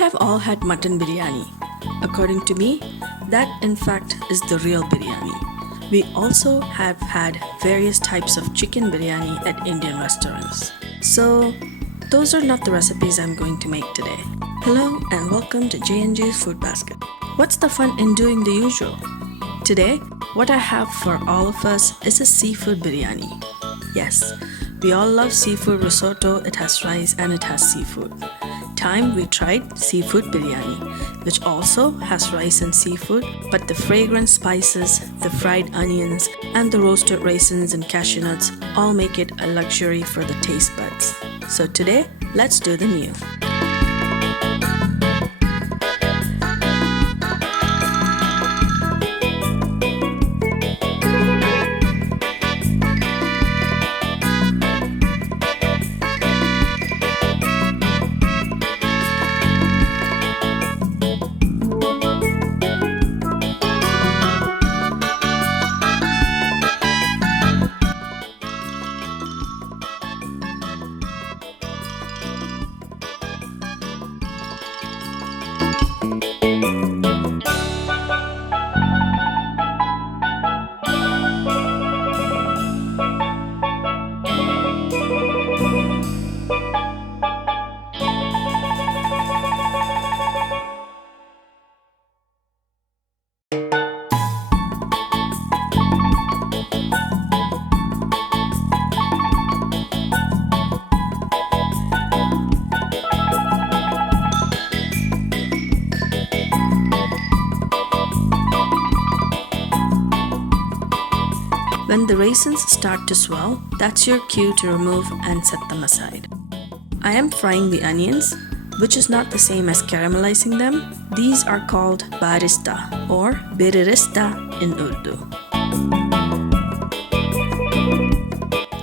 have all had mutton biryani. According to me, that in fact is the real biryani. We also have had various types of chicken biryani at Indian restaurants. So, those are not the recipes I'm going to make today. Hello and welcome to J&J's Food Basket. What's the fun in doing the usual? Today, what I have for all of us is a seafood biryani. Yes, we all love seafood risotto. It has rice and it has seafood. Time we tried seafood biryani, which also has rice and seafood, but the fragrant spices, the fried onions, and the roasted raisins and cashew nuts all make it a luxury for the taste buds. So today, let's do the new. When the raisins start to swell, that's your cue to remove and set them aside. I am frying the onions, which is not the same as caramelizing them. These are called barista or biryanis in Urdu.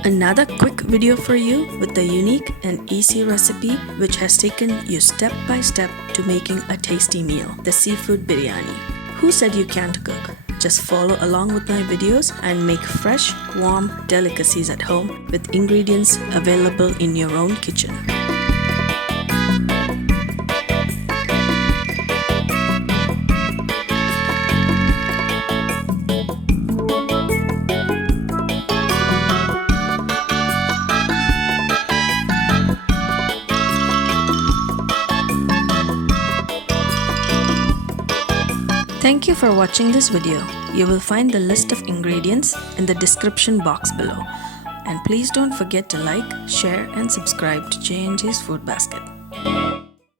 Another quick video for you with a unique and easy recipe which has taken you step by step to making a tasty meal, the seafood biryani. Who said you can't cook? Just follow along with my videos and make fresh, warm delicacies at home with ingredients available in your own kitchen. Thank you for watching this video. You will find the list of ingredients in the description box below. And please don't forget to like, share and subscribe to J&J's Food Basket.